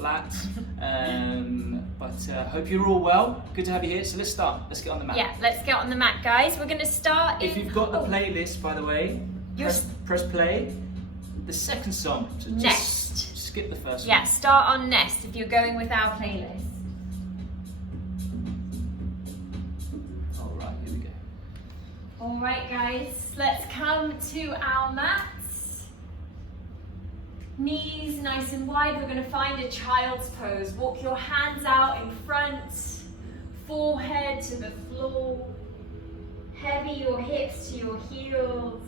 flat. But hope you're all well. Good to have you here. So let's start. Let's get on the mat. Yeah, let's get on the mat, guys. We're going to start If you've got the playlist, by the way, press play. The second song. So Nest. Just skip the first one. Yeah, start on Nest if you're going with our playlist. All right, here we go. All right, guys, let's come to our mats. Knees nice and wide. We're going to find a child's pose. Walk your hands out in front, forehead to the floor. Heavy your hips to your heels.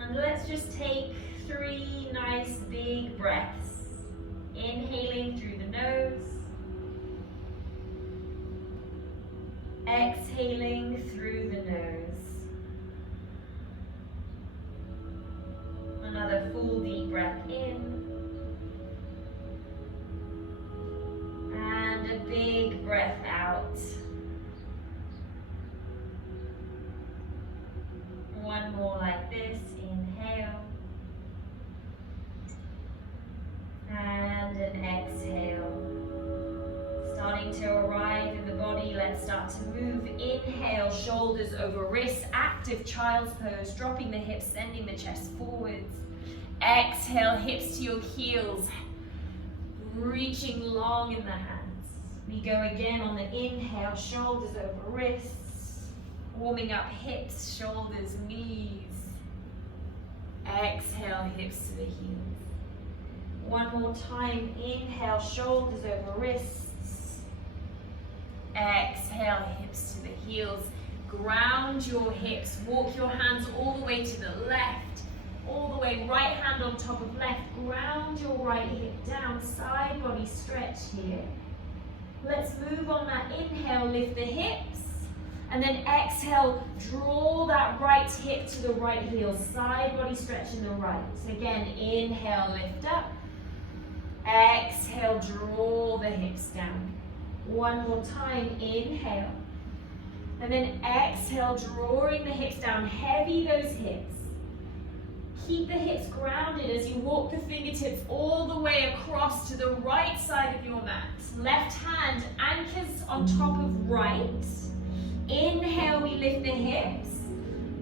And let's just take 3 nice big breaths. Inhaling through the nose. Exhaling through the nose. Another full deep breath in. And a big breath out. One more like this. Inhale. And an exhale. Starting to arrive in the body, let's start to move. Inhale, shoulders over wrists, active child's pose, dropping the hips, sending the chest forwards. Exhale, hips to your heels, reaching long in the hands. We go again on the inhale, shoulders over wrists, warming up hips, shoulders, knees. Exhale, hips to the heels. One more time, inhale, shoulders over wrists. Exhale, hips to the heels. Ground your hips, walk your hands all the way to the left, all the way, right hand on top of left. Ground your right hip down, side body stretch here. Let's move on that inhale, lift the hips. And then exhale, draw that right hip to the right heel, side body stretch in the right. Again, inhale, lift up. Exhale, draw the hips down. One more time, inhale. And then exhale, drawing the hips down, heavy those hips. Keep the hips grounded as you walk the fingertips all the way across to the right side of your mat. Left hand anchors on top of right. Inhale, we lift the hips.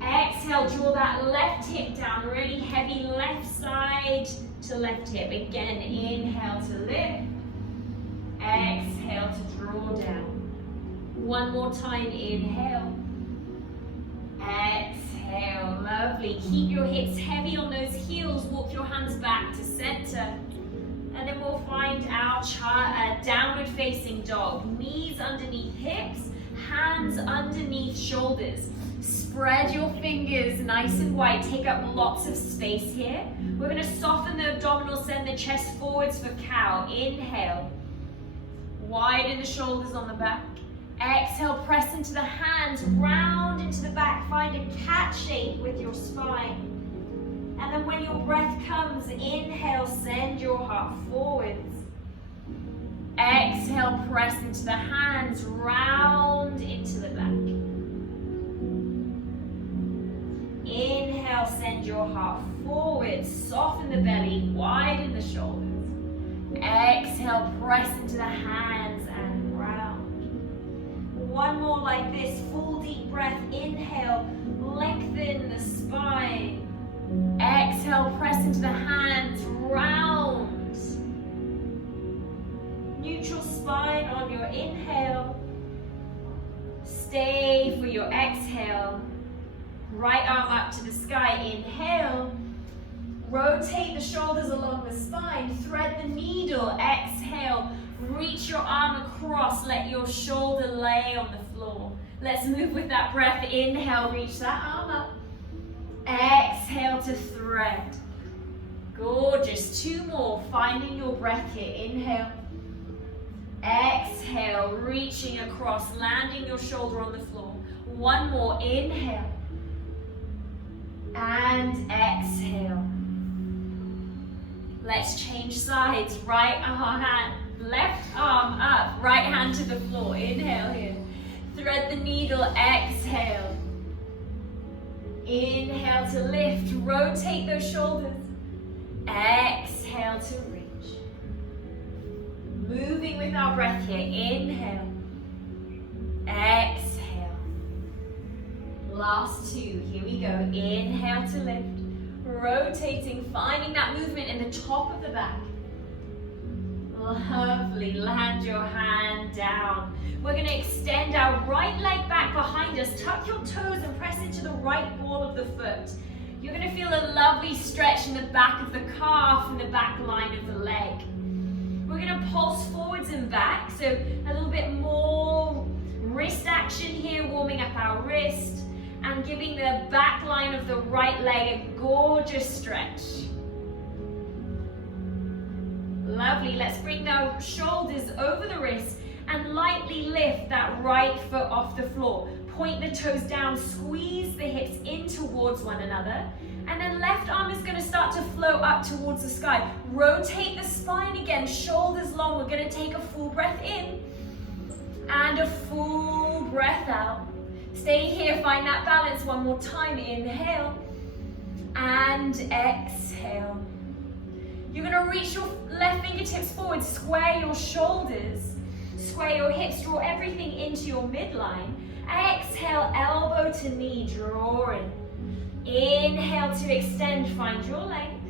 Exhale, draw that left hip down, really heavy left side to left hip. Again, inhale to lift. Exhale to draw down. One more time, inhale. Exhale, lovely. Keep your hips heavy on those heels. Walk your hands back to center. And then we'll find our downward facing dog. Knees underneath hips, hands underneath shoulders. Spread your fingers nice and wide. Take up lots of space here. We're going to soften the abdominals, send the chest forwards for cow. Inhale. Widen the shoulders on the back. Exhale, press into the hands, round into the back. Find a cat shape with your spine. And then when your breath comes, inhale, send your heart forwards. Exhale, press into the hands, round into the back. Inhale, send your heart forward, soften the belly, widen the shoulders. Exhale, press into the hands and round. One more like this, full deep breath. Inhale, lengthen the spine. Exhale, press into the hands, round. Neutral spine on your inhale. Stay for your exhale. Right arm up to the sky, inhale. Rotate the shoulders along the spine, thread the needle, exhale. Reach your arm across, let your shoulder lay on the floor. Let's move with that breath. Inhale, reach that arm up. Exhale to thread. Gorgeous. 2 more, finding your breath here. Inhale. Exhale, reaching across, landing your shoulder on the floor. 1 more, inhale. And exhale. Let's change sides. Right hand, left arm up, right hand to the floor. Inhale here. Thread the needle, exhale. Inhale to lift, rotate those shoulders. Exhale to reach. Moving with our breath here. Inhale. Exhale. Last two. Here we go. Inhale to lift. Rotating, finding that movement in the top of the back. Lovely. Land your hand down. We're going to extend our right leg back behind us. Tuck your toes and press into the right ball of the foot. You're going to feel a lovely stretch in the back of the calf and the back line of the leg. We're going to pulse forwards and back, so a little bit more wrist action here, warming up our wrist and giving the back line of the right leg a gorgeous stretch. Lovely. Let's bring our shoulders over the wrist and lightly lift that right foot off the floor. Point the toes down, squeeze the hips in towards one another, and then left arm is going to start to flow up towards the sky. Rotate the spine again, shoulders long. We're going to take a full breath in and a full breath out. Stay here, find that balance one more time. Inhale and exhale. You're going to reach your left fingertips forward, square your shoulders, square your hips, draw everything into your midline. Exhale, elbow to knee, draw in. Inhale to extend, find your length.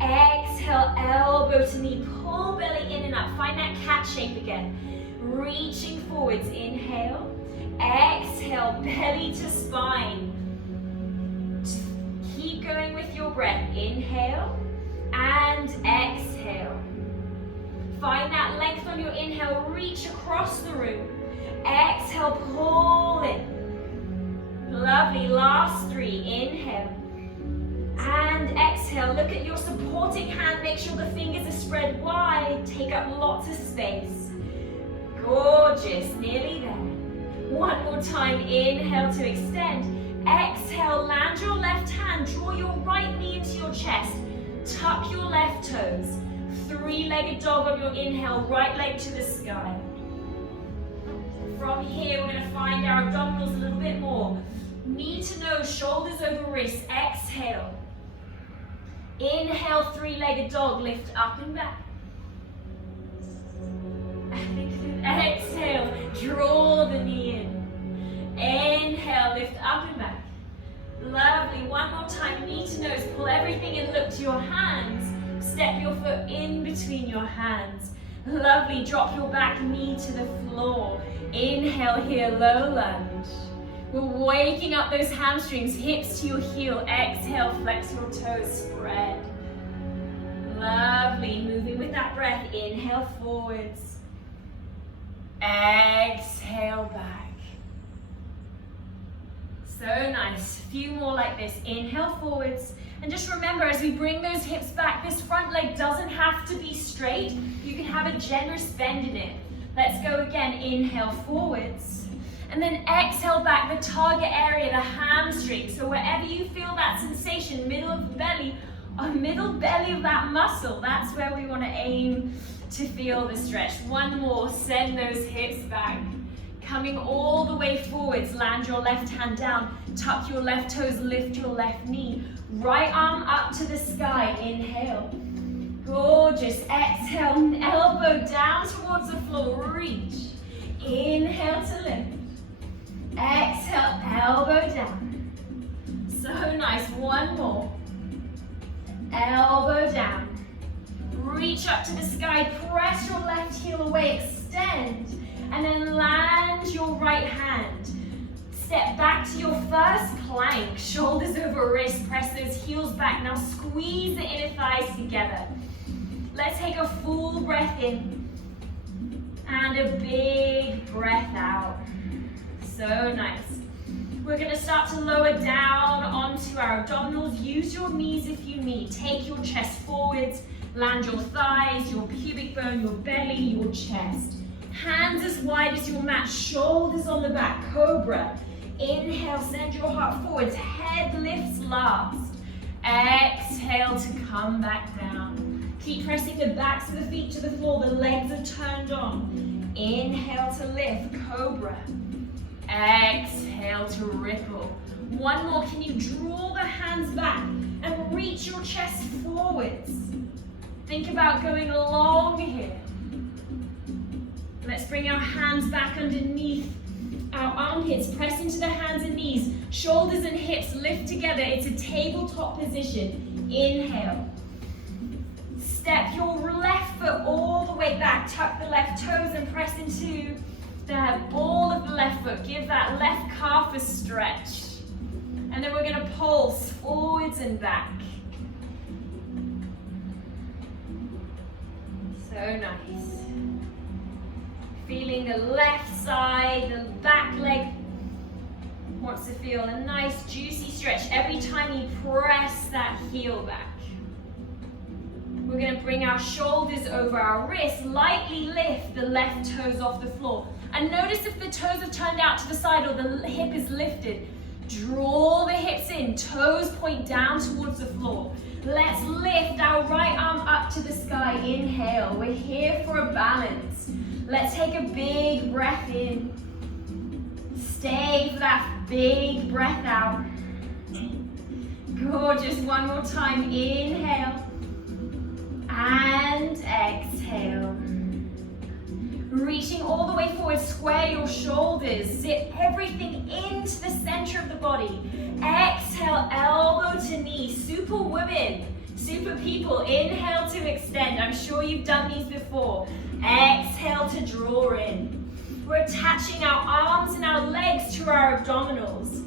Exhale, elbow to knee, pull belly in and up, find that cat shape again. Reaching forwards, inhale. Exhale, belly to spine. Keep going with your breath. Inhale and exhale. Find that length on your inhale, reach across the room. Exhale, pull in. Lovely, last three. Inhale and exhale. Look at your supporting hand, make sure the fingers are spread wide, take up lots of space. Gorgeous, nearly there. One more time, inhale to extend. Exhale, land your left hand, draw your right knee into your chest. Tuck your left toes. Three-legged dog on your inhale, right leg to the sky. From here, we're going to find our abdominals a little bit more. Knee to nose, shoulders over wrists. Exhale. Inhale, three-legged dog, lift up and back. Exhale, draw the knee in. Inhale, lift up and back. Lovely, one more time, knee to nose, pull everything in, look to your hands. Step your foot in between your hands. Lovely, drop your back knee to the floor. Inhale here, low lunge. We're waking up those hamstrings, hips to your heel. Exhale, flex your toes, spread. Lovely, moving with that breath. Inhale forwards. Exhale back. So nice. A few more like this. Inhale forwards. And just remember, as we bring those hips back, this front leg doesn't have to be straight. You can have a generous bend in it. Let's go again. Inhale forwards. And then exhale back, the target area, the hamstring. So wherever you feel that sensation, middle of the belly, or middle belly of that muscle, that's where we want to aim to feel the stretch. One more, send those hips back. Coming all the way forwards, land your left hand down, tuck your left toes, lift your left knee. Right arm up to the sky, inhale. Gorgeous, exhale, elbow down towards the floor, reach. Inhale to lift. Exhale, elbow down. So nice, one more. Elbow down. Reach up to the sky, press your left heel away, extend, and then land your right hand. Step back to your first plank, shoulders over wrist, press those heels back. Now squeeze the inner thighs together. Let's take a full breath in and a big breath out. So nice. We're going to start to lower down onto our abdominals. Use your knees if you need. Take your chest forwards. Land your thighs, your pubic bone, your belly, your chest. Hands as wide as your mat, shoulders on the back, cobra. Inhale, send your heart forwards, head lifts last. Exhale to come back down. Keep pressing the backs of the feet to the floor, the legs are turned on. Inhale to lift, cobra. Exhale to ripple. One more, can you draw the hands back and reach your chest forwards? Think about going long here. Let's bring our hands back underneath our armpits. Press into the hands and knees. Shoulders and hips lift together. It's a tabletop position. Inhale. Step your left foot all the way back. Tuck the left toes and press into the ball of the left foot. Give that left calf a stretch. And then we're going to pulse forwards and back. So nice. Feeling the left side, the back leg wants to feel a nice juicy stretch every time you press that heel back. We're going to bring our shoulders over our wrists, lightly lift the left toes off the floor. And notice if the toes have turned out to the side or the hip is lifted. Draw the hips in, toes point down towards the floor. Let's lift our right arm up to the sky. Inhale, we're here for a balance. Let's take a big breath in. Stay for that big breath out. Gorgeous, one more time. Inhale and exhale. Reaching all the way forward, square your shoulders, zip everything into the center of the body. Exhale, elbow to knee. Super women, super people. Inhale to extend. I'm sure you've done these before. Exhale to draw in. We're attaching our arms and our legs to our abdominals.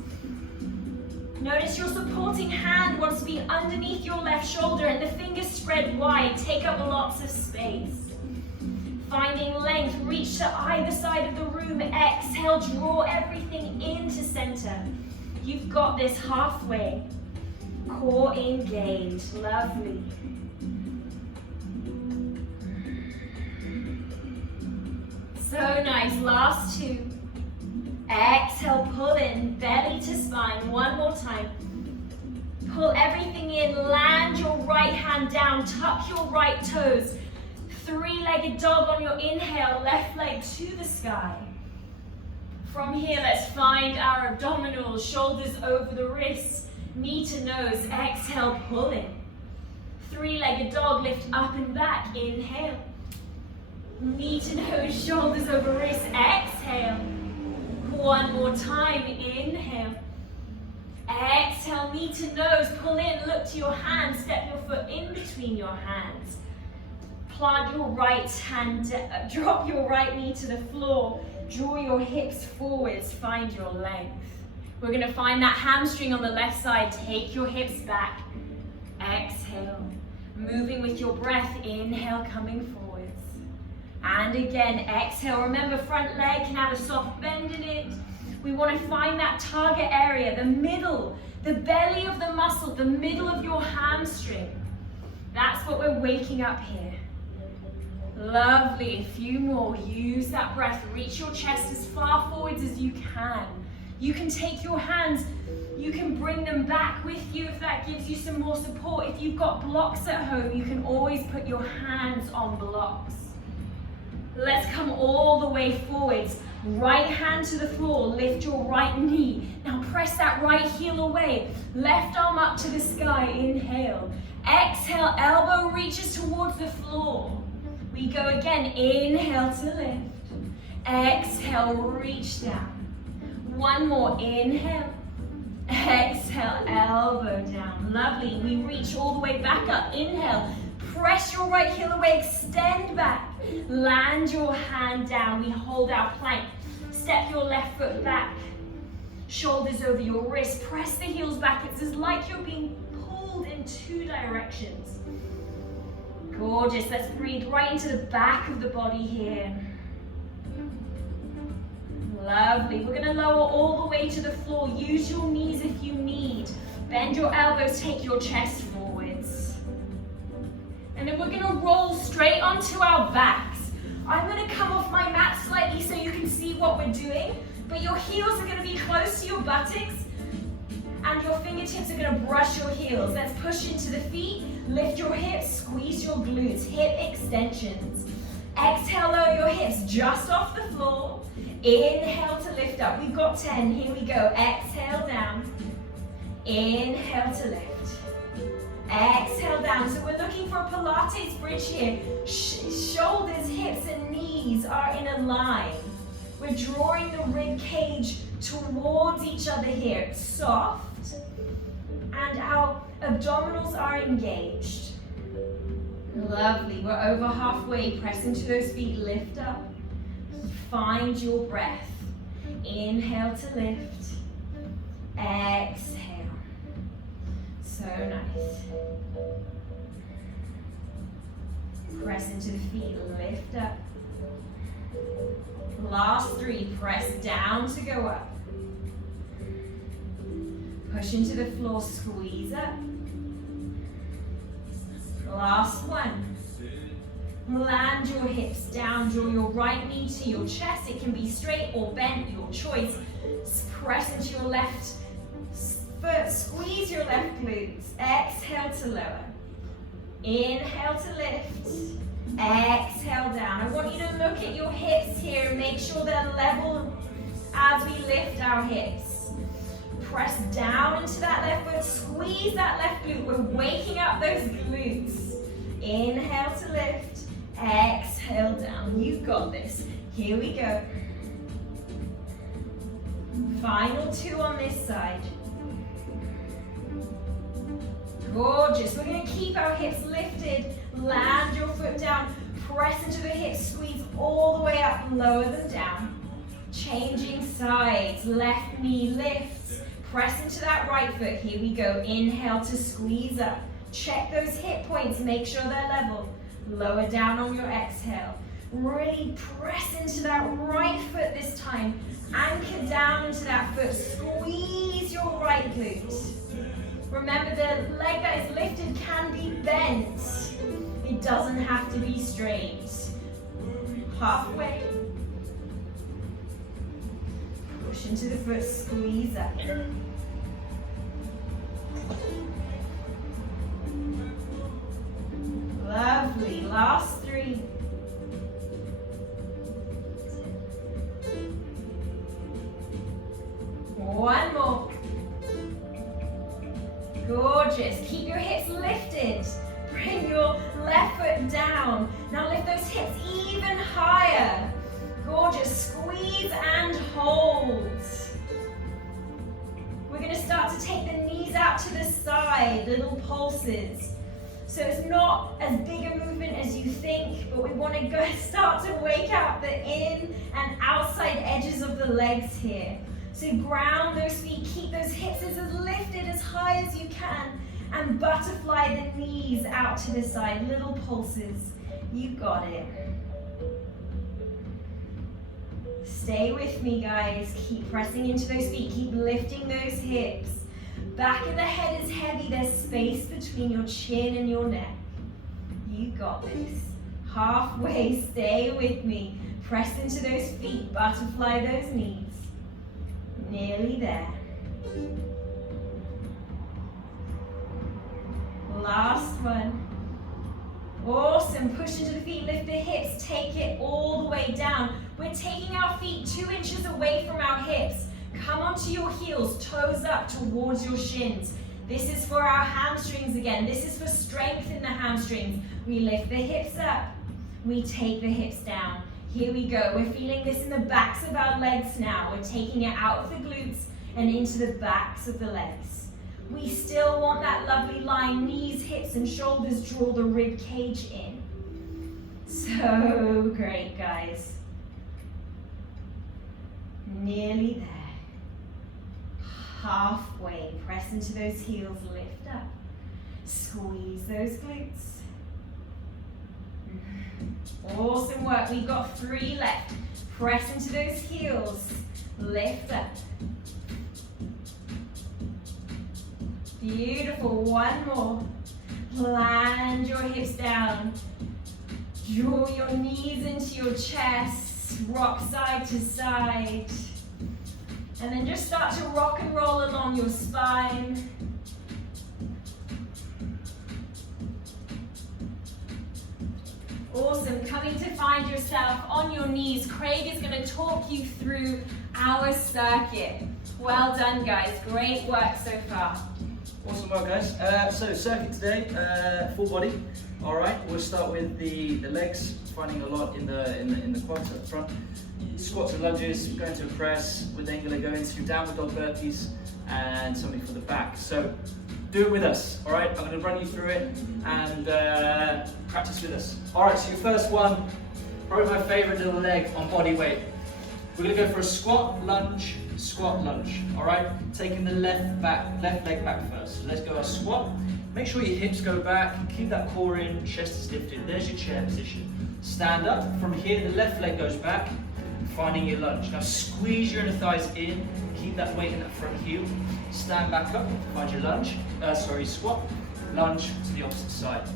Notice your supporting hand wants to be underneath your left shoulder and the fingers spread wide. Take up lots of space. Finding length, reach to either side of the room. Exhale, draw everything into center. You've got this halfway. Core engaged, lovely. So nice, last two. Exhale, pull in, belly to spine, one more time. Pull everything in, land your right hand down, tuck your right toes. Three-legged dog on your inhale, left leg to the sky. From here, let's find our abdominals, shoulders over the wrists, knee to nose. Exhale, pull in. Three-legged dog, lift up and back. Inhale. Knee to nose, shoulders over wrists. Exhale. One more time. Inhale. Exhale, knee to nose, pull in, look to your hands, step your foot in between your hands. Plant your right hand, drop your right knee to the floor, draw your hips forwards, find your length. We're going to find that hamstring on the left side, take your hips back, exhale, moving with your breath, inhale, coming forwards. And again, exhale, remember front leg can have a soft bend in it. We want to find that target area, the middle, the belly of the muscle, the middle of your hamstring. That's what we're waking up here. Lovely, a few more. Use that breath. Reach your chest as far forwards as you can. You can take your hands, you can bring them back with you if that gives you some more support. If you've got blocks at home, you can always put your hands on blocks. Let's come all the way forwards. Right hand to the floor, lift your right knee. Now press that right heel away. Left arm up to the sky, inhale. Exhale, elbow reaches towards the floor. We go again, inhale to lift. Exhale, reach down. One more, inhale. Exhale, elbow down. Lovely, we reach all the way back up. Inhale, press your right heel away, extend back. Land your hand down, we hold our plank. Step your left foot back. Shoulders over your wrist, press the heels back. It's as like you're being pulled in two directions. Gorgeous, let's breathe right into the back of the body here. Lovely, we're gonna lower all the way to the floor. Use your knees if you need. Bend your elbows, take your chest forwards. And then we're gonna roll straight onto our backs. I'm gonna come off my mat slightly so you can see what we're doing, but your heels are gonna be close to your buttocks and your fingertips are gonna brush your heels. Let's push into the feet, lift your hips, squeeze your glutes, hip extensions. Exhale, lower your hips just off the floor. Inhale to lift up. We've got 10, here we go. Exhale down. Inhale to lift. Exhale down. down. So we're looking for a Pilates bridge here. Shoulders, hips, and knees are in a line. We're drawing the rib cage towards each other here. It's soft. And our abdominals are engaged. Lovely. We're over halfway. Press into those feet. Lift up. Find your breath. Inhale to lift. Exhale. So nice. Press into the feet. Lift up. Last 3. Press down to go up. Push into the floor. Squeeze up. Last 1. Land your hips down. Draw your right knee to your chest. It can be straight or bent, your choice. Press into your left foot. Squeeze your left glutes. Exhale to lower. Inhale to lift. Exhale down. I want you to look at your hips here and make sure they're level as we lift our hips. Press down into that left foot. Squeeze that left glute. We're waking up those glutes. Inhale to lift. Exhale down. You've got this. Here we go. Final 2 on this side. Gorgeous. We're going to keep our hips lifted. Land your foot down. Press into the hips. Squeeze all the way up. Lower them down. Changing sides. Left knee lifts. Press into that right foot. Here we go. Inhale to squeeze up. Check those hip points. Make sure they're level. Lower down on your exhale. Really press into that right foot this time. Anchor down into that foot. Squeeze your right glute. Remember, the leg that is lifted can be bent. It doesn't have to be straight. Halfway. Push into the foot, squeeze up. Lovely. Last 3. One more. Gorgeous. Keep your hips lifted. Bring your left foot down. Now lift those hips even higher. Gorgeous. Squeeze and hold. We're going to start to take the knees out to the side, little pulses. So it's not as big a movement as you think, but we want to start to wake out the in and outside edges of the legs here. So ground those feet, keep those hips as lifted as high as you can, and butterfly the knees out to the side, little pulses. You got it. Stay with me, guys. Keep pressing into those feet, keep lifting those hips. Back of the head is heavy, there's space between your chin and your neck. You got this. Halfway, stay with me. Press into those feet, butterfly those knees. Nearly there. Last one. Awesome. Push into the feet, lift the hips, take it all the way down. We're taking our feet 2 inches away from our hips. Come onto your heels, toes up towards your shins. This is for our hamstrings again. This is for strength in the hamstrings. We lift the hips up. We take the hips down. Here we go. We're feeling this in the backs of our legs now. We're taking it out of the glutes and into the backs of the legs. We still want that lovely line. Knees, hips, and shoulders draw the rib cage in. So great, guys. Nearly there. Halfway. Press into those heels. Lift up. Squeeze those glutes. Awesome work. We've got 3 left. Press into those heels. Lift up. Beautiful. One more. Land your hips down. Draw your knees into your chest. Rock side to side. And then just start to rock and roll along your spine. Awesome. Coming to find yourself on your knees. Craig is going to talk you through our circuit. Well done, guys. Great work so far. Awesome work, guys. So circuit today, full body. All right, we'll start with the legs, finding a lot in the quads at the front. Squats and lunges, we're going to a press. We're then going to go into downward dog burpees and something for the back. So do it with us. All right, I'm going to run you through it and practice with us. All right, so your first one, probably my favorite little leg on body weight. We're going to go for a squat, lunge, all right? Taking the left leg back first. So let's go a squat. Make sure your hips go back, keep that core in, chest is lifted. There's your chair position. Stand up. From here, the left leg goes back, finding your lunge. Now squeeze your inner thighs in, keep that weight in that front heel. Stand back up, find your lunge, squat, lunge to the opposite side.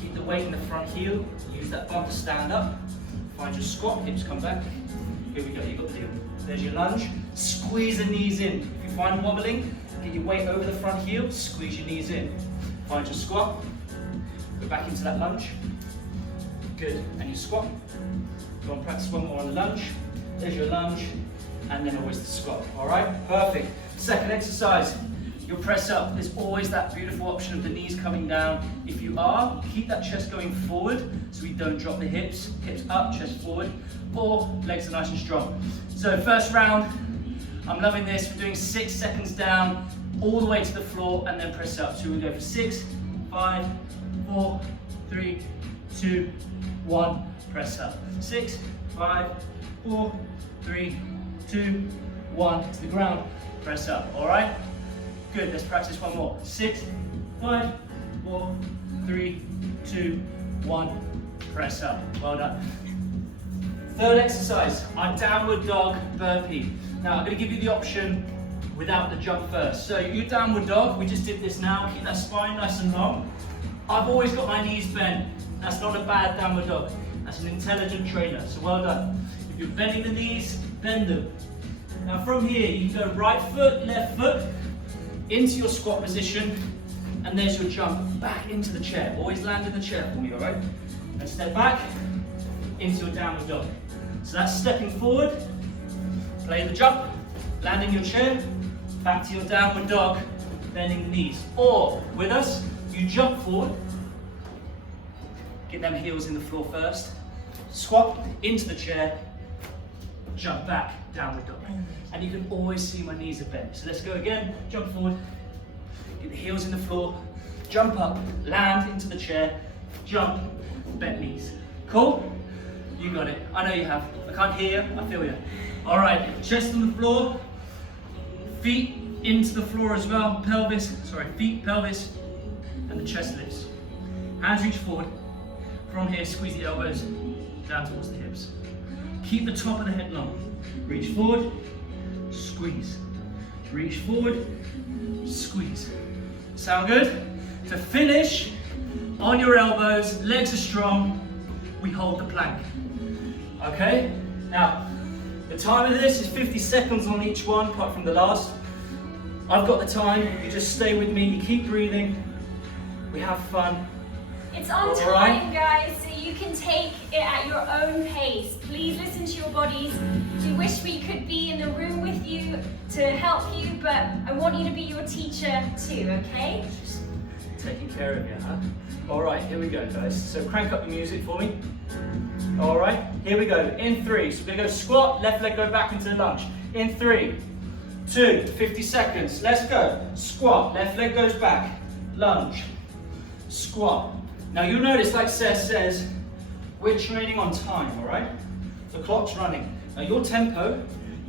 Keep the weight in the front heel, use that bump to stand up. Find your squat, hips come back. Here we go, you got the deal. There's your lunge. Squeeze the knees in. If you find wobbling, get your weight over the front heel, squeeze your knees in. Find your squat. Go back into that lunge. Good, and your squat. Go and practice one more on the lunge. There's your lunge, and then always the squat. All right, perfect. Second exercise, your press up. There's always that beautiful option of the knees coming down. If you are, keep that chest going forward so we don't drop the hips. Hips up, chest forward, or legs are nice and strong. So first round, I'm loving this. We're doing 6 seconds down, all the way to the floor, and then press up. So we go for 6, 5, 4, 3, 2, 1, press up. 6, 5, 4, 3, 2, 1, to the ground, press up, all right? Good, let's practice one more. 6, 5, 4, 3, 2, 1, press up, well done. Third exercise, our downward dog burpee. Now I'm going to give you the option without the jump first. So your downward dog, we just did this now, keep that spine nice and long. I've always got my knees bent. That's not a bad downward dog. That's an intelligent trainer, so well done. If you're bending the knees, bend them. Now from here, you can go right foot, left foot, into your squat position, and there's your jump back into the chair. Always land in the chair for me, all right? And step back into your downward dog. So that's stepping forward, play the jump, land in your chair, back to your downward dog, bending the knees. Or with us, you jump forward, get them heels in the floor first, squat into the chair, jump back, downward dog. And you can always see my knees are bent. So let's go again, jump forward, get the heels in the floor, jump up, land into the chair, jump, bent knees. Cool? You got it. I know you have. I can't hear you, I feel you. All right, chest on the floor, feet into the floor as well, feet, pelvis, and the chest lifts. Hands reach forward. From here, squeeze the elbows down towards the hips. Keep the top of the head long. Reach forward, squeeze. Reach forward, squeeze. Sound good? To finish, on your elbows, legs are strong, we hold the plank. Okay? Now, the time of this is 50 seconds on each one, apart from the last. I've got the time, you just stay with me, you keep breathing, we have fun. It's on time, guys, so you can take it at your own pace. Please listen to your bodies. We wish we could be in the room with you to help you, but I want you to be your teacher too, okay? Just taking care of you, huh? All right, here we go, guys. So crank up the music for me. All right, here we go. In 3, so we're gonna go squat, left leg go back into the lunge. In 3, 2, 50 seconds. Let's go. Squat, left leg goes back, lunge, squat. Now you'll notice, like Seth says, we're training on time, all right? The clock's running. Now your tempo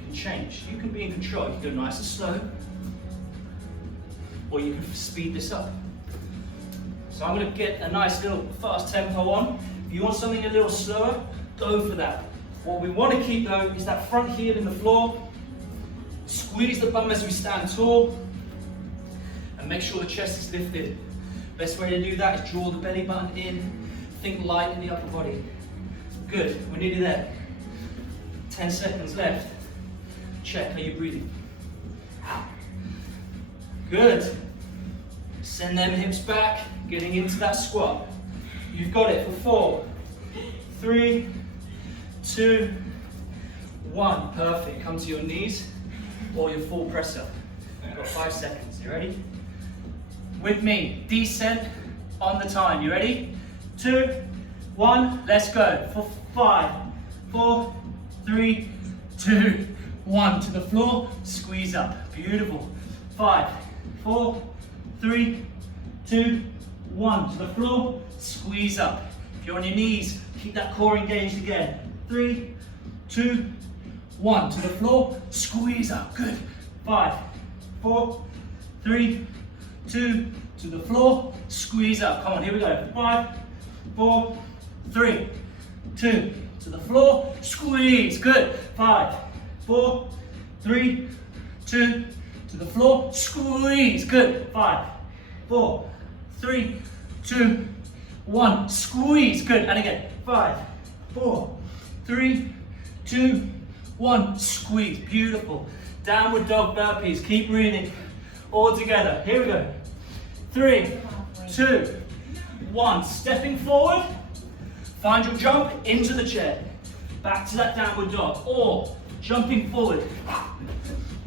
can change. You can be in control. You can go nice and slow, or you can speed this up. So I'm going to get a nice little fast tempo on. If you want something a little slower, go for that. What we want to keep though is that front heel in the floor. Squeeze the bum as we stand tall, and make sure the chest is lifted. Best way to do that is draw the belly button in, think light in the upper body. Good, we're nearly there. 10 seconds left. Check, are you breathing? Good. Send them hips back, getting into that squat. You've got it for 4, 3, 2, 1. Perfect, come to your knees or your full press up. You've got 5 seconds, you ready? with me. Descent on the time. You ready? 2, 1, let's go. For 5, 4, 3, 2, 1. To the floor, squeeze up. Beautiful. 5, 4, 3, 2, 1. To the floor, squeeze up. If you're on your knees, keep that core engaged again. 3, 2, 1. To the floor, squeeze up. Good. 5, 4, 3, 2. To the floor, squeeze up. Come on, here we go. 5, 4, 3, 2. To the floor, squeeze. Good. 5, 4, 3, 2. To the floor, squeeze. Good. 5, 4, 3, 2, 1. Squeeze. Good. And again. 5, 4, 3, 2, 1. Squeeze. Beautiful. Downward dog burpees. Keep breathing. All together. Here we go. 3, 2, 1. Stepping forward. Find your jump into the chair. Back to that downward dog. Or jumping forward.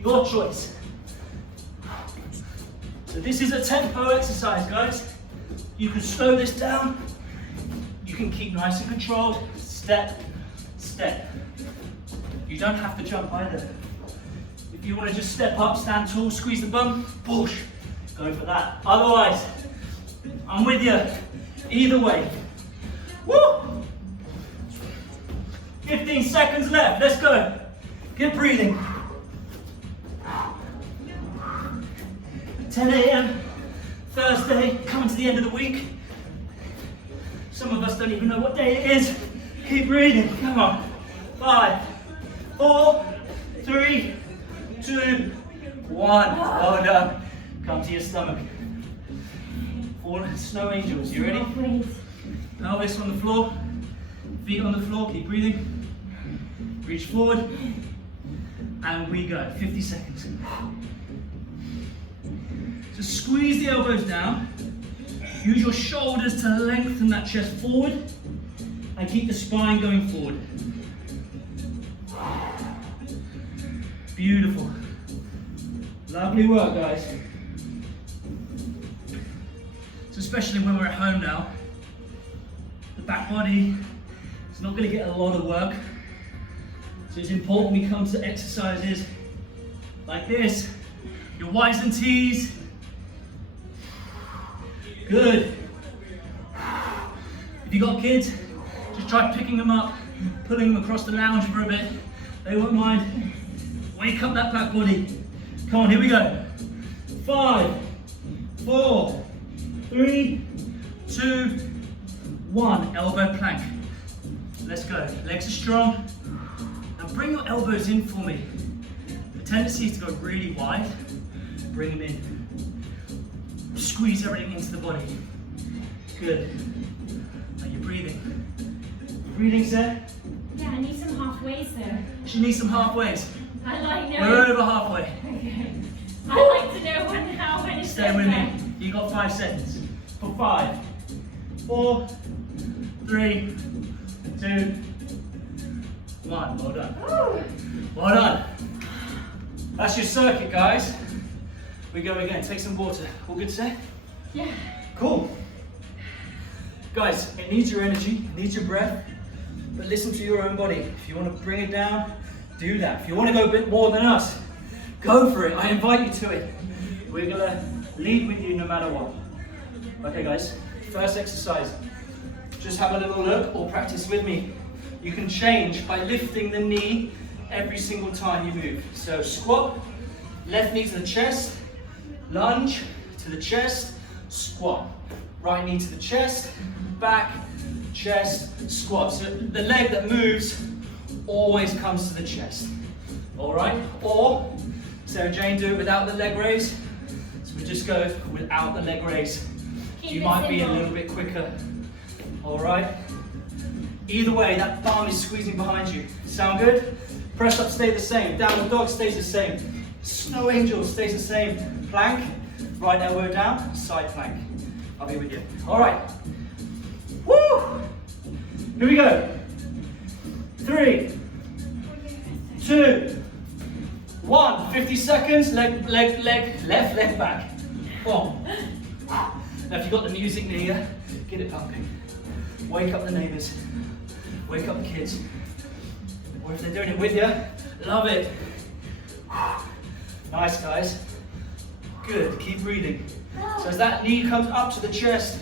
Your choice. So this is a tempo exercise, guys. You can slow this down. You can keep nice and controlled. Step, step. You don't have to jump either. If you want to just step up, stand tall, squeeze the bum, push. Go for that. Otherwise, I'm with you. Either way. Woo! 15 seconds left. Let's go. Get breathing. 10 a.m. Thursday, coming to the end of the week. Some of us don't even know what day it is. Keep breathing. Come on. 5, 4, 3, 2, 1. Well done. Come to your stomach. 4 snow angels. You ready? Pelvis on the floor. Feet on the floor. Keep breathing. Reach forward. And we go. 50 seconds. So squeeze the elbows down. Use your shoulders to lengthen that chest forward. And keep the spine going forward. Beautiful. Lovely work, guys. So especially when we're at home now, the back body is not going to get a lot of work. So it's important we come to exercises like this. Your Y's and T's. Good. If you got kids, just try picking them up, pulling them across the lounge for a bit. They won't mind. Wake up that back body. Come on, here we go. 5, 4, 3, 2, 1. Elbow plank. Let's go. Legs are strong. And bring your elbows in for me. The tendency is to go really wide. Bring them in. Squeeze everything into the body. Good. Now you're breathing. Breathing, Sarah? Yeah, I need some halfways though. She needs some halfways. I like knowing. We're over halfway. Okay. I like to know when it's Stay with me. You got 5 seconds. For 5, 4, 3, 2, 1. Well done. Woo. Well done. That's your circuit, guys. We go again. Take some water. All good to say? Yeah. Cool. Guys, it needs your energy, it needs your breath, but listen to your own body. If you want to bring it down, do that. If you want to go a bit more than us, go for it. I invite you to it. We're going to lead with you no matter what. Okay, guys, first exercise. Just have a little look or practice with me. You can change by lifting the knee every single time you move. So squat, left knee to the chest, lunge to the chest, squat. Right knee to the chest, back, chest, squat. So the leg that moves always comes to the chest. All right? Or, Sarah Jane, do it without the leg raise. So we just go without the leg raise. You might be a little bit quicker. All right? Either way, that thumb is squeezing behind you. Sound good? Press up stay the same. Downward dog stays the same. Snow angel stays the same. Plank, right elbow down, side plank. I'll be with you. All right. Woo! Here we go. 3, 2, 1. 50 seconds. Leg, left leg back. 1. Now if you've got the music near you, get it pumping. Wake up the neighbours, wake up the kids. Or if they're doing it with you, love it. Nice, guys. Good, keep breathing. So as that knee comes up to the chest,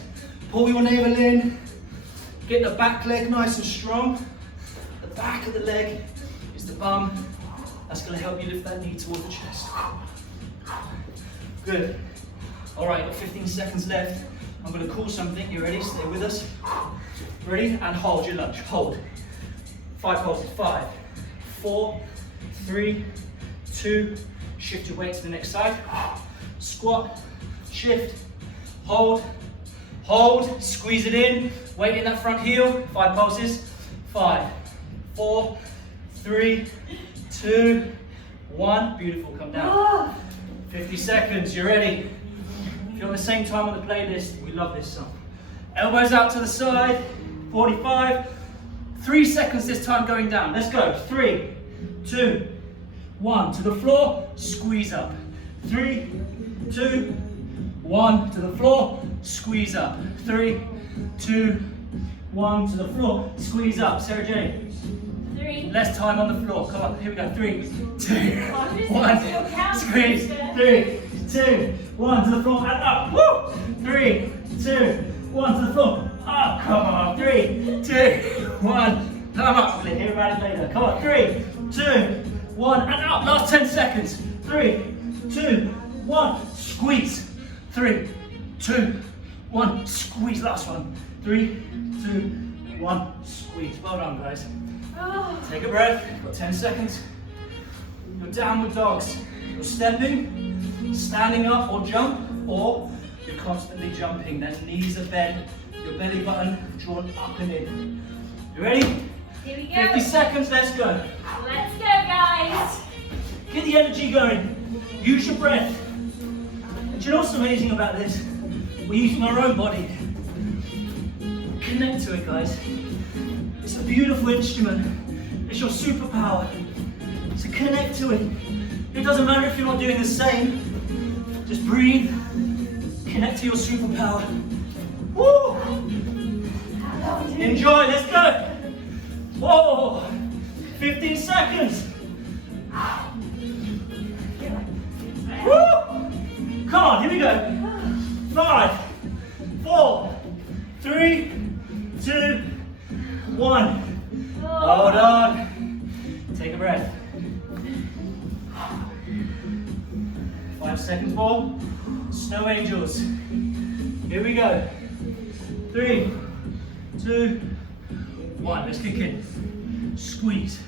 pull your navel in, get the back leg nice and strong. The back of the leg is the bum. That's going to help you lift that knee toward the chest. Good. All right, got 15 seconds left. I'm going to call something. You ready? Stay with us. Ready? And hold your lunge. Hold. 5 pulses. 5, 4, 3, 2. Shift your weight to the next side. Squat. Shift. Hold. Hold. Squeeze it in. Weight in that front heel. 5 pulses. 5, 4, 3, 2, 1. Beautiful. Come down. 50 seconds. You're ready. If you're on the same time on the playlist, we love this song. Elbows out to the side. 45. 3 seconds this time going down. Let's go. 3, 2, 1. To the floor. Squeeze up. 3, 2, 1. To the floor. Squeeze up. 3, 2, 1. To the floor. Squeeze up. Sarah Jane. 3. Less time on the floor. Come on. Here we go. 3, 2, 1. Squeeze. 3, 2, 1. To the floor and up. Woo! 3, 2, 1. To the floor. Up. Come on. 3, 2, 1. Come up. We'll hear about it later. Come on. 3, 2, 1. And up. Last 10 seconds. 3, 2, 1. Squeeze. 3, 2, 1. Squeeze. Last one. 3, 2, 1. Squeeze. Well done, guys. Take a breath. Got 10 seconds. Your downward dogs. You're stepping, standing up or jump, or you're constantly jumping. Then knees are bent, your belly button drawn up and in. You ready? Here we go. 50 seconds, let's go. Let's go, guys. Get the energy going. Use your breath. And do you know what's amazing about this? We're using our own body. Connect to it, guys. It's a beautiful instrument. It's your superpower. So connect to it. It doesn't matter if you're not doing the same. Just breathe. Connect to your superpower. Woo! Enjoy, let's go. Whoa! 15 seconds. Woo! Come on, here we go. 5, 4, 3, 2, 1. Hold on. Take a breath. 5 seconds more. Snow angels. Here we go. 3, 2, 1. Let's kick in. Squeeze.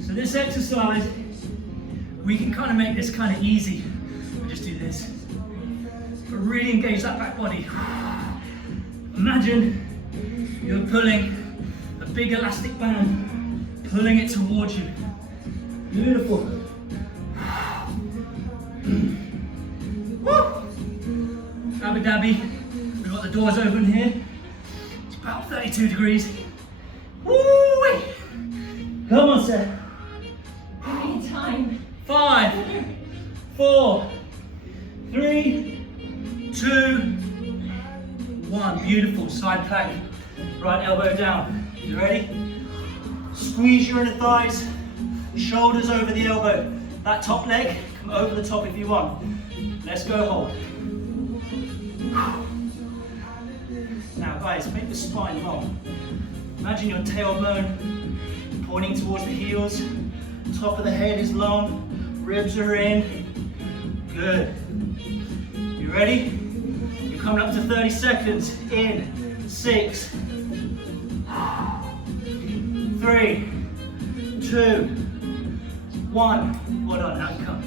So this exercise, we can kind of make this kind of easy. We just do this. But really engage that back body. Imagine you're pulling a big elastic band, pulling it towards you. Beautiful. Woo! Dabby dabby. We've got the doors open here. It's about 32 degrees. Woo! Come on, Seth. Any time. 5, 4, 3, 2, 1. Beautiful. Side plank. Right elbow down. You ready? Squeeze your inner thighs. Shoulders over the elbow. That top leg, come over the top if you want. Let's go, hold. Now guys, make the spine long. Imagine your tailbone pointing towards the heels. Top of the head is long. Ribs are in. Good. You ready? You're coming up to 30 seconds. In. 6, 3, 2, 1. Well done, now you come.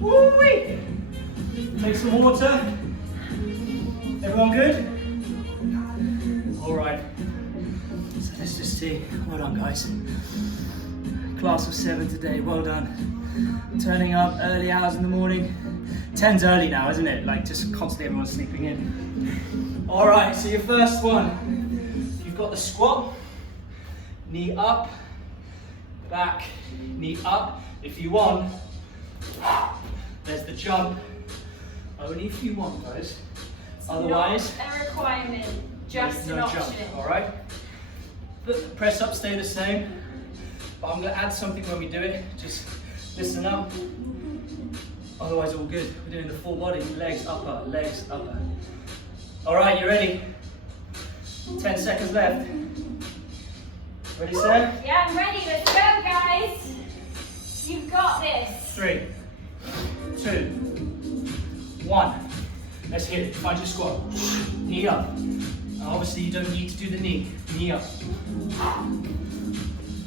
Woo-wee! Take some water. Everyone good? Alright. So let's just see. Well done, guys. Class of 7 today, well done. Turning up early hours in the morning. 10's early now, isn't it? Like just constantly everyone's sleeping in. Alright, so your first one. You've got the squat. Knee up. Back. Knee up. If you want, there's the jump. Only if you want, guys. Otherwise, not a requirement, just an option. Jump, all right? But press up, stay the same. But I'm gonna add something when we do it. Just listen up. Otherwise, all good. We're doing the full body, legs, upper, legs, upper. All right, you ready? 10 seconds left. Ready, Sarah? Yeah, I'm ready. Let's go, guys. You've got this. 3, 2, 1. Let's hit it. Find your squat. Knee up. Now, obviously, you don't need to do the knee. Knee up.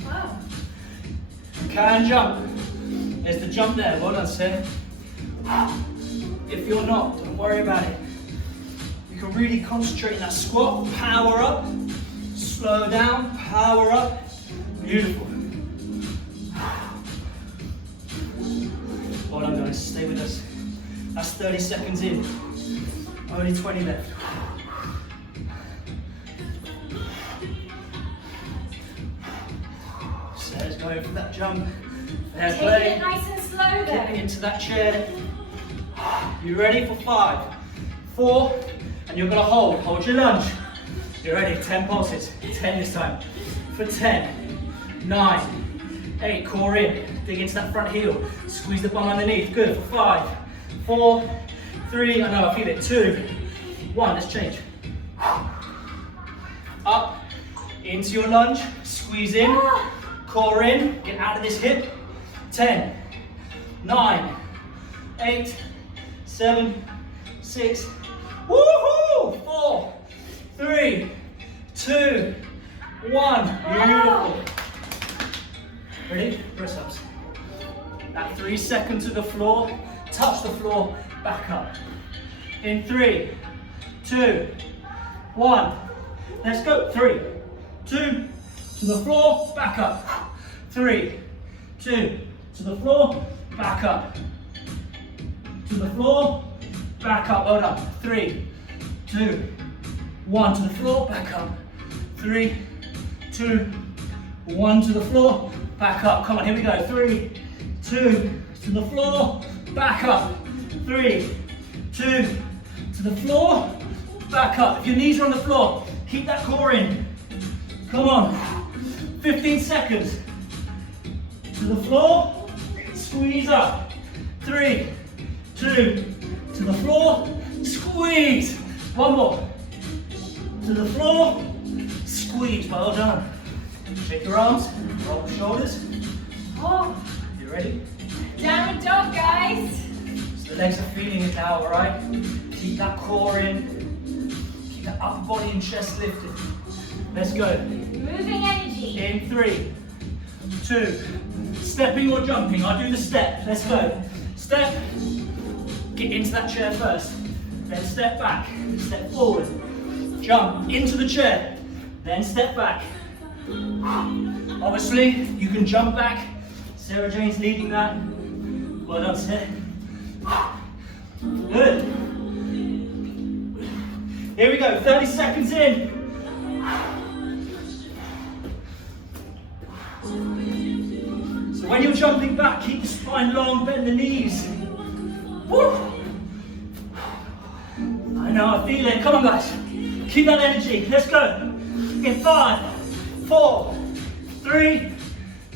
Wow. You can jump. There's the jump there. Well done, Sarah. If you're not, don't worry about it. You can really concentrate on that squat. Power up. Slow down. Power up. Beautiful. Well done, guys. Stay with us. That's 30 seconds in. Only 20 left. Sarah's going for that jump. Fair play. Take it nice and slow Get though. into that chair. You ready for 5, 4, and you're gonna hold. Hold your lunge. You ready? 10 pulses. 10 this time. For 10, 9, 8. Core in. Dig into that front heel. Squeeze the bum underneath. Good. For 5, 4, 3. I know. I feel it. 2, 1. Let's change. Up into your lunge. Squeeze in. Core in. Get out of this hip. 10, 9, 8, 7, 6. Woohoo! 4, 3, 2, 1. Beautiful. Ready? Press ups. At 3 seconds to the floor. Touch the floor. Back up. In 3, 2, 1. Let's go. 3, 2, to the floor. Back up. 3, 2, to the floor. Back up. To the floor. Back up. Well done. 3, 2, 1 to the floor. Back up. 3, 2, 1 to the floor. Back up. Come on, here we go. 3, 2 to the floor. Back up. 3, 2 to the floor. Back up. If your knees are on the floor, keep that core in. Come on. 15 seconds. To the floor. Squeeze up. 3, 2 to the floor. Squeeze. One more. To the floor. Squeeze. Well done. Shake your arms. Roll the shoulders. Oh, You ready? downward dog, guys. So the legs are feeling it now, alright? Keep that core in. Keep that upper body and chest lifted. Let's go. Moving energy. In 3, 2, stepping or jumping. I'll do the step. Let's go. Step. Get into that chair first. Then step back. Step forward. Jump into the chair. Then step back. Obviously, you can jump back. Sarah Jane's leading that. Well done, Sarah. Good. Here we go. 30 seconds in. So when you're jumping back, keep the spine long, bend the knees. Woo! I know, I feel it. Come on, guys. Keep that energy. Let's go. In 5, 4, 3,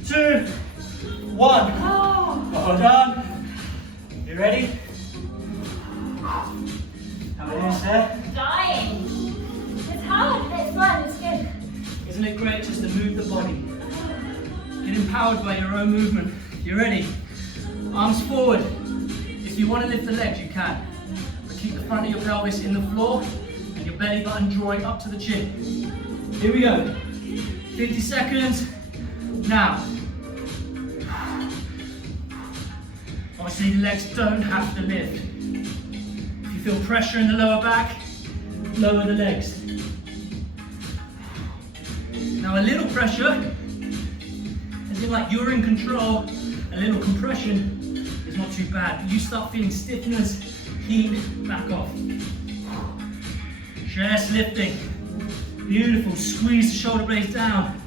2, 1. Oh, Well done. You ready? How many is there? dying. It's hard, but it's fun. It's good. Isn't it great just to move the body? Get empowered by your own movement. You ready? Arms forward. If you want to lift the legs, you can. But keep the front of your pelvis in the floor and your belly button drawing up to the chin. Here we go. 50 seconds. Now. Obviously, the legs don't have to lift. If you feel pressure in the lower back, lower the legs. Now, a little pressure, as in like you're in control, a little compression is not too bad. But you start feeling stiffness, heat, back off. Chest lifting. Beautiful. Squeeze the shoulder blades down.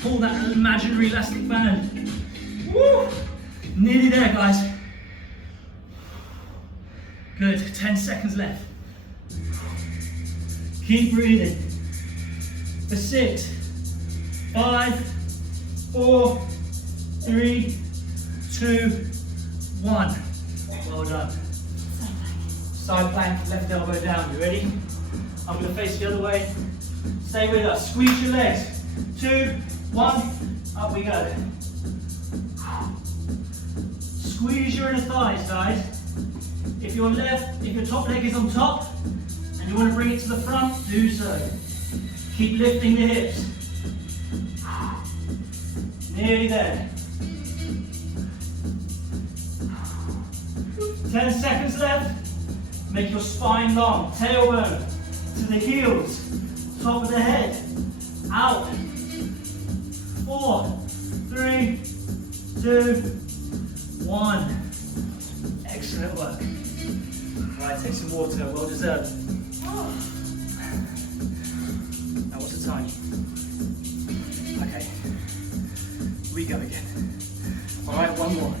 Pull that imaginary elastic band. Woo! Nearly there, guys. Good. 10 seconds left. Keep breathing. For 6, 5, 4, 3, 2, 1. Well done. Side plank, left elbow down. You ready? I'm going to face the other way. Stay with us. Squeeze your legs. 2, 1. Up we go. Squeeze your inner thighs, guys. If your top leg is on top and you want to bring it to the front, do so. Keep lifting the hips. Nearly there. 10 seconds left. Make your spine long. Tailbone to the heels. Top of the head. Out. 4, 3, 2, 1. Excellent work. Right, take some water. Well deserved. Now what's the time? Okay. We go again. All right, one more.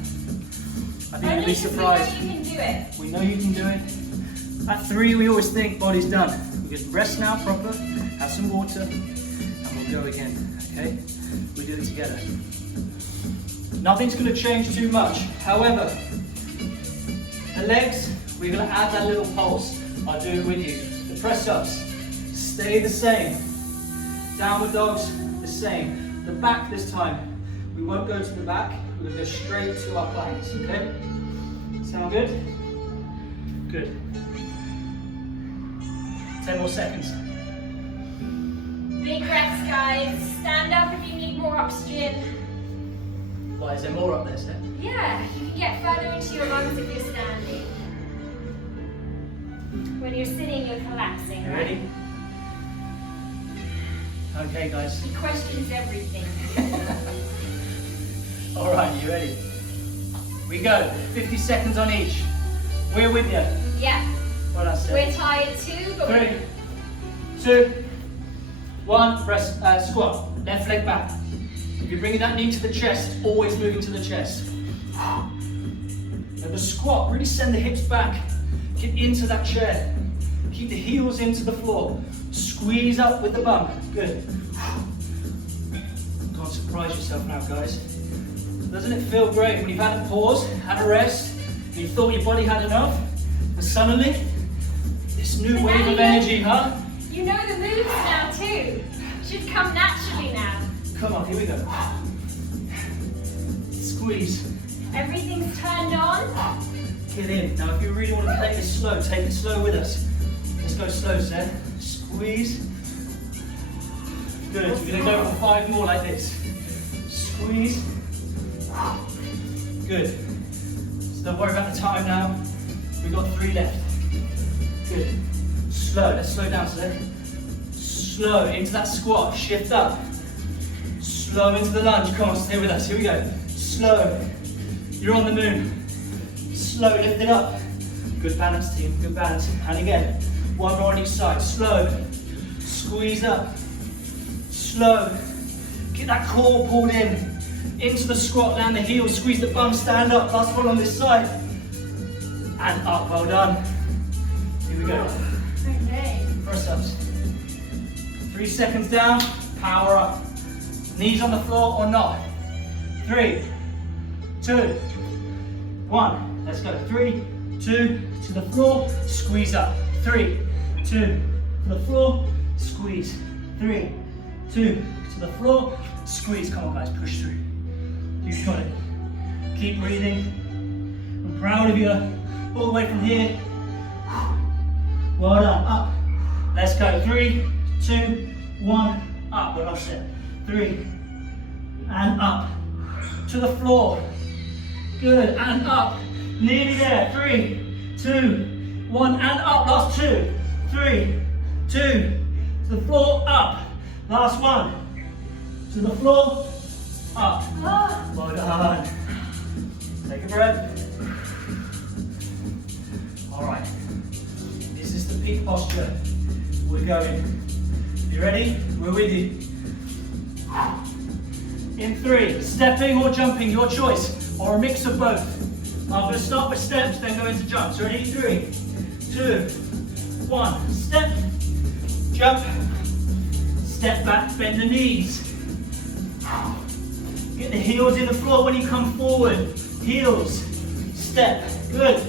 I think you'll be surprised. We know you can do it. We know you can do it. At 3, we always think body's done. We can rest now, proper, have some water, and we'll go again, okay? We do it together. Nothing's going to change too much. However, the legs, we're going to add that little pulse. I'll do it with you. The press-ups, stay the same. Downward dogs, the same. The back this time, we won't go to the back. We're going to go straight to our planks, okay? Sound good? Good. 10 more seconds. Big breaths, guys. Stand up if you need more oxygen. Why, is there more up there, Seth? Yeah, you can get further into your lungs if you're standing. When you're sitting, you're collapsing, right? Ready? Okay, guys. He questions everything. All right, you ready? We go. 50 seconds on each. We're with you. Yeah. What I said. We're tired too, but 3, 2, 1. Press, squat. Left leg back. If you're bringing that knee to the chest, always moving to the chest. Now the squat, really send the hips back. Get into that chair. Keep the heels into the floor. Squeeze up with the bum. Good. Can't surprise yourself now, guys. Doesn't it feel great when you've had a pause, had a rest, and you thought your body had enough, and suddenly, this new wave of energy, huh? you know the moves now too. Should come naturally now. Come on, here we go. Squeeze. Everything's turned on. Get in. Now, if you really want to take it slow with us. Let's go slow, Seth. Squeeze. Good. We're going to go for 5 more like this. Squeeze. Good. So don't worry about the time now. We've got 3 left. Good. Slow. Let's slow down, Seth. Slow into that squat. Shift up. Slow into the lunge. Come on, stay with us. Here we go. Slow. You're on the moon. Slow, lift it up. Good balance, team. Good balance. And again, 1 more on each side. Slow. Squeeze up. Slow. Get that core pulled in. Into the squat, land the heels. Squeeze the bum, stand up. Last one on this side. And up. Well done. Here we go. Okay. Press ups. 3 seconds down. Power up. Knees on the floor or not. 3, 2, 1. Let's go. 3, 2, to the floor. Squeeze up. 3, 2, to the floor. Squeeze. 3, 2, to the floor. Squeeze. Come on, guys. Push through. You've got it. Keep breathing. I'm proud of you. All the way from here. Well done. Up. Let's go. 3, 2, 1. Up. Well done, Seth. 3. And up. To the floor. Good. And up. Nearly there. 3, 2, 1. And up. Last 2. 3, 2. To the floor. Up. Last 1. To the floor. Up. Well done. Take a breath. All right. This is the peak posture. We're going. You ready? We're with you. In 3, stepping or jumping, your choice, or a mix of both. I'm going to start with steps, then go into jumps. Ready? 3, 2, 1. Step, go. Step back, bend the knees. Get the heels in the floor when you come forward. Heels, step, good.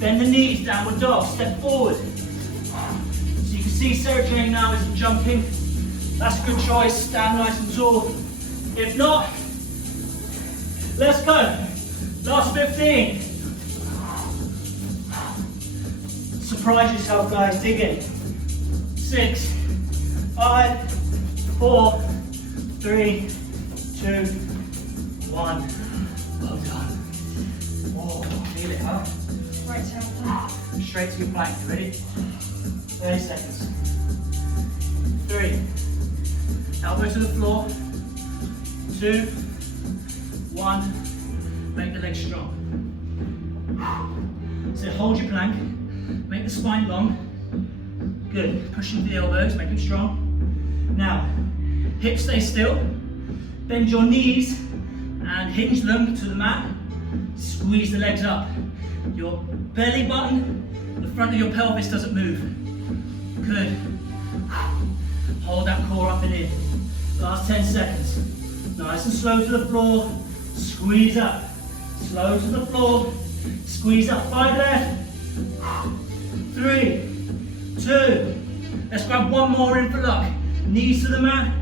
Bend the knees, downward dog, step forward. So you can see Sarah Jane now is jumping. That's a good choice, stand nice and tall. If not, let's go. Last 15. Surprise yourself, guys, dig in. 6, 5, 4, 3, 2, 1. Well done. Oh, feel it, huh? Right down. Straight to your plank. Ready? 30 seconds. 3. Elbow to the floor. 2, 1. Make the legs strong. So hold your plank. Make the spine long. Good. Push into the elbows. Make them strong. Now, hips stay still. Bend your knees and hinge them to the mat. Squeeze the legs up. Your belly button, the front of your pelvis doesn't move. Good. Hold that core up and in. Last 10 seconds. Nice and slow to the floor. Squeeze up. Slow to the floor. Squeeze up. 5 left. 3, 2. Let's grab one more in for luck. Knees to the mat.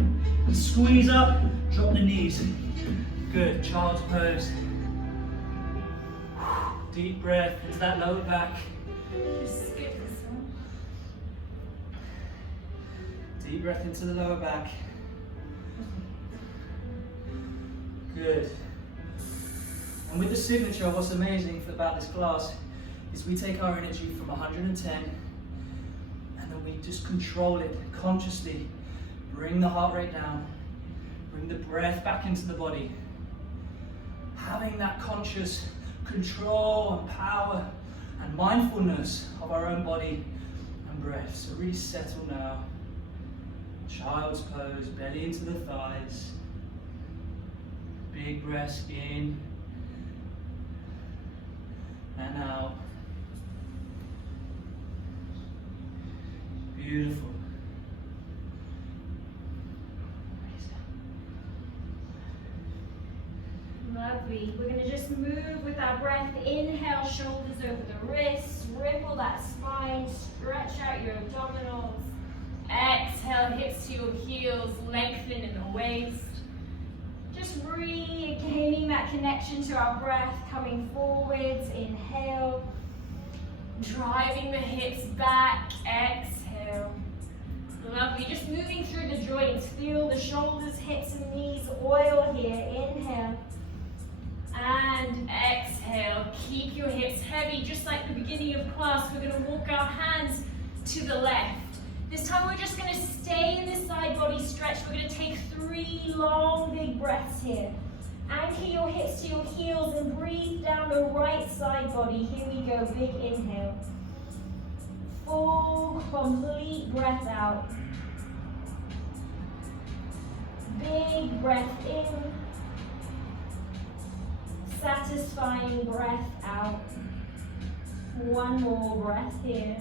Squeeze up. Drop the knees. Good. Child's pose. Deep breath into that lower back. Just skip this one. Deep breath into the lower back. Good. And with the signature, what's amazing about this class is we take our energy from 110 and then we just control it consciously. Bring the heart rate down. Bring the breath back into the body. Having that conscious control and power and mindfulness of our own body and breath. So really settle now. Child's pose, belly into the thighs. Big breaths in and out. Beautiful. Lovely. We're going to just move with our breath. Inhale, shoulders over the wrists. Ripple that spine. Stretch out your abdominals. Exhale, hips to your heels. Lengthen in the waist. Just regaining that connection to our breath. Coming forwards. Inhale. Driving the hips back. Exhale. Lovely. Just moving through the joints. Feel the shoulders, hips, and knees oil here. Inhale. And exhale. Keep your hips heavy, just like the beginning of class. We're going to walk our hands to the left. This time we're just going to stay in this side body stretch. We're going to take 3 long, big breaths here. Anchor your hips to your heels and breathe down the right side body. Here we go. Big inhale. Full, complete breath out. Big breath in. Satisfying breath out. One more breath here.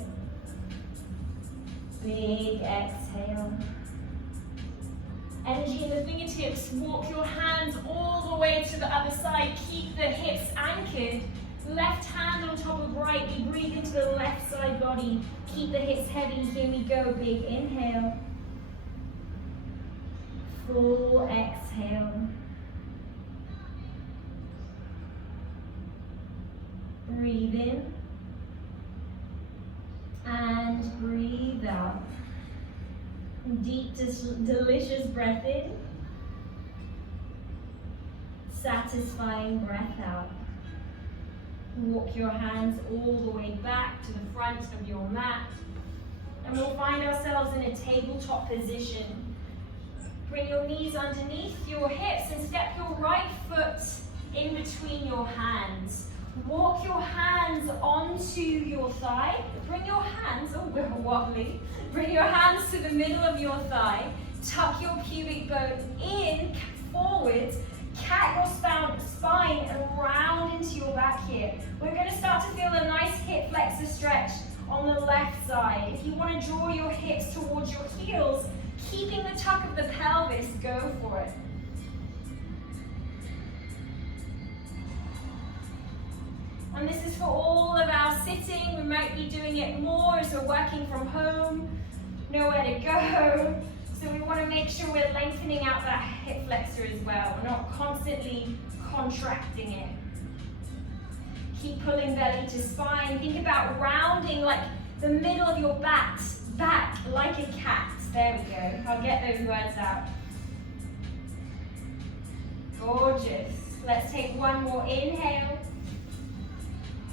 Big exhale. Energy in the fingertips. Walk your hands all the way to the other side. Keep the hips anchored. Left hand on top of right. We breathe into the left side body. Keep the hips heavy. Here we go. Big inhale. Full exhale. Breathe in and breathe out. Deep, delicious breath in. Satisfying breath out. Walk your hands all the way back to the front of your mat. And we'll find ourselves in a tabletop position. Bring your knees underneath your hips and step your right foot in between your hands. Walk your hands onto your thigh. Bring your hands, oh we're wobbly. Bring your hands to the middle of your thigh. Tuck your pubic bone in, forwards. Cat your spine and round into your back here. We're going to start to feel a nice hip flexor stretch on the left side. If you want to draw your hips towards your heels, keeping the tuck of the pelvis, go for it. And this is for all of our sitting. We might be doing it more as we're working from home, nowhere to go. So we want to make sure we're lengthening out that hip flexor as well. We're not constantly contracting it. Keep pulling belly to spine. Think about rounding like the middle of your back like a cat. There we go. I'll get those words out. Gorgeous. Let's take one more inhale.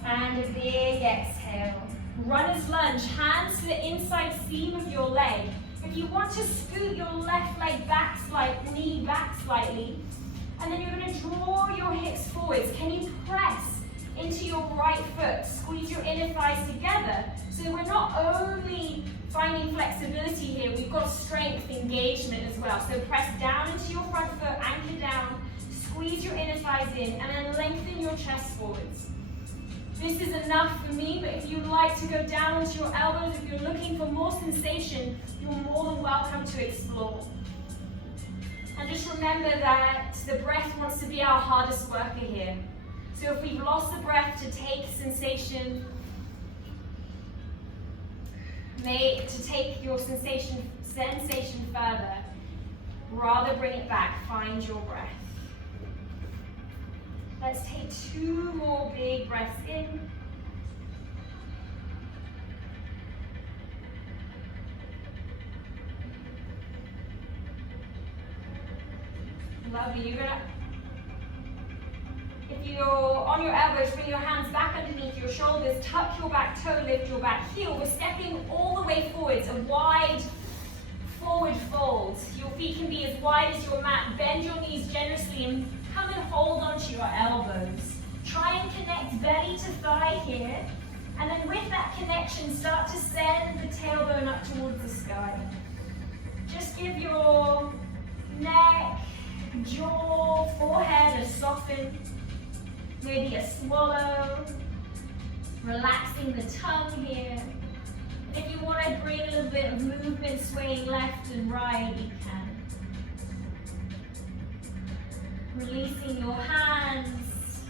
And a big exhale. Runner's lunge, hands to the inside seam of your leg. If you want to scoot your left leg back slightly, knee back slightly, and then you're going to draw your hips forwards. Can you press into your right foot? Squeeze your inner thighs together. So we're not only finding flexibility here, we've got strength engagement as well. So press down into your front foot, anchor down, squeeze your inner thighs in, and then lengthen your chest forwards. This is enough for me, but if you'd like to go down into your elbows, if you're looking for more sensation, you're more than welcome to explore. And just remember that the breath wants to be our hardest worker here. So if we've lost the breath, to take sensation, to take your sensation further, rather bring it back, find your breath. Let's take 2 more big breaths in. Lovely. If you're on your elbows, bring your hands back underneath your shoulders, tuck your back toe, lift your back heel. We're stepping all the way forwards, a wide forward fold. Your feet can be as wide as your mat. Bend your knees generously and come and hold onto your elbows. Try and connect belly to thigh here. And then with that connection, start to send the tailbone up towards the sky. Just give your neck, jaw, forehead a soften. Maybe a swallow. Relaxing the tongue here. If you want to bring a little bit of movement, swaying left and right, you can. Releasing your hands.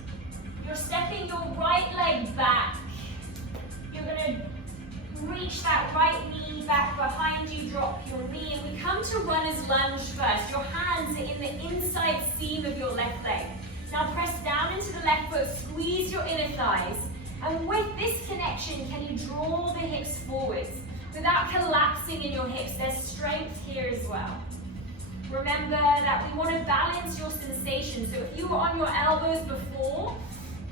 You're stepping your right leg back. You're going to reach that right knee back behind you, drop your knee, and we come to runner's lunge first. Your hands are in the inside seam of your left leg. Now press down into the left foot, squeeze your inner thighs, and with this connection, can you draw the hips forwards without collapsing in your hips? There's strength here as well. Remember that we want to balance your sensation. So if you were on your elbows before,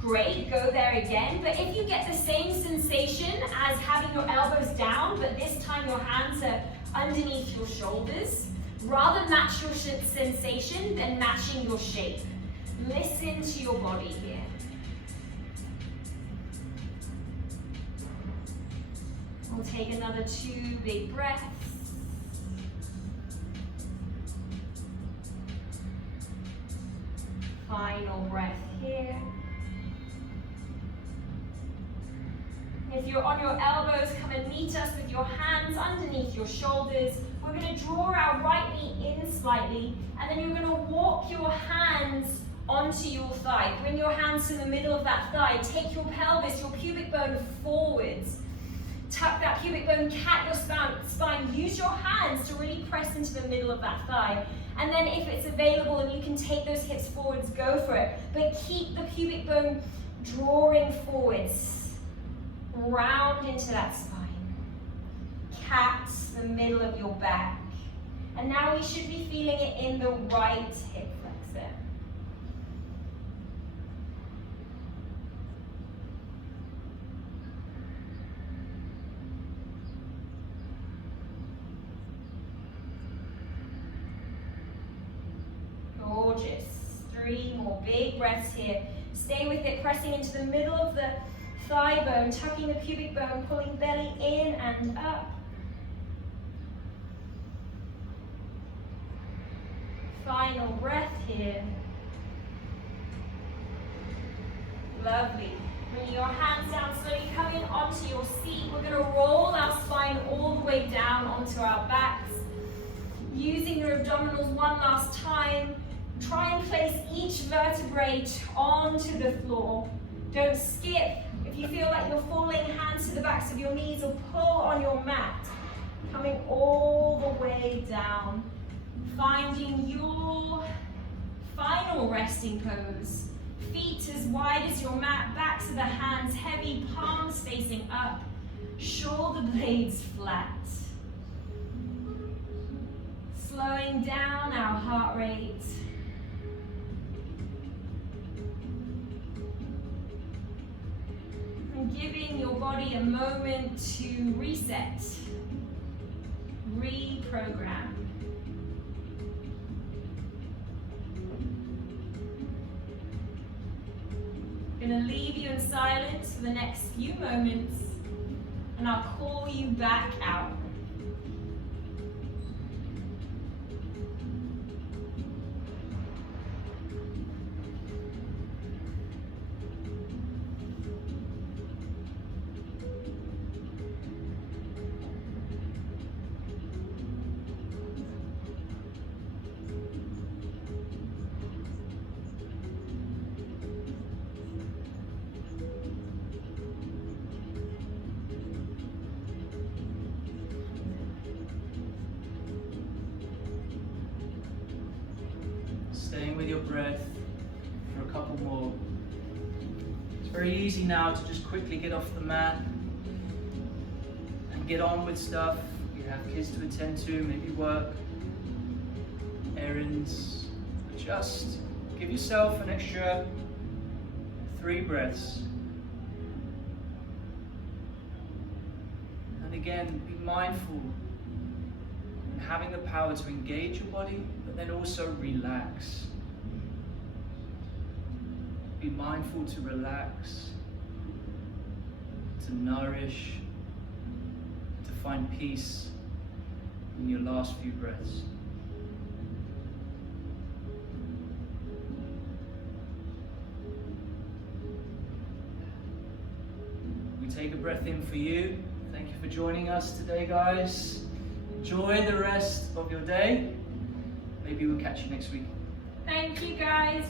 great, go there again. But if you get the same sensation as having your elbows down, but this time your hands are underneath your shoulders, rather match your sensation than matching your shape. Listen to your body here. We'll take another 2 big breaths. Final breath here. If you're on your elbows, come and meet us with your hands underneath your shoulders. We're going to draw our right knee in slightly, and then you're going to walk your hands onto your thigh. Bring your hands to the middle of that thigh. Take your pelvis, your pubic bone forwards. Tuck that pubic bone, cat your spine. Use your hands to really press into the middle of that thigh. And then if it's available and you can take those hips forwards, go for it. But keep the pubic bone drawing forwards. Round into that spine. Cat the middle of your back. And now we should be feeling it in the right hip flexor. Gorgeous. 3 more big breaths here. Stay with it, pressing into the middle of the thigh bone, tucking the pubic bone, pulling belly in and up. Final breath here. Lovely. Bring your hands down, slowly coming onto your seat. We're going to roll our spine all the way down onto our backs. Using your abdominals one last time. Try and place each vertebrae onto the floor. Don't skip. If you feel like you're falling, hands to the backs of your knees or pull on your mat. Coming all the way down. Finding your final resting pose. Feet as wide as your mat, backs of the hands heavy, palms facing up, shoulder blades flat. Slowing down our heart rate. And giving your body a moment to reset, reprogram. I'm going to leave you in silence for the next few moments, and I'll call you back out. Staying with your breath for a couple more. It's very easy now to just quickly get off the mat and get on with stuff. You have kids to attend to, maybe work, errands. Just give yourself an extra 3 breaths. And again, be mindful in having the power to engage your body, but then also relax. Be mindful to relax, to nourish, to find peace in your last few breaths. We take a breath in for you. Thank you for joining us today, guys. Enjoy the rest of your day. Maybe we'll catch you next week. Thank you, guys.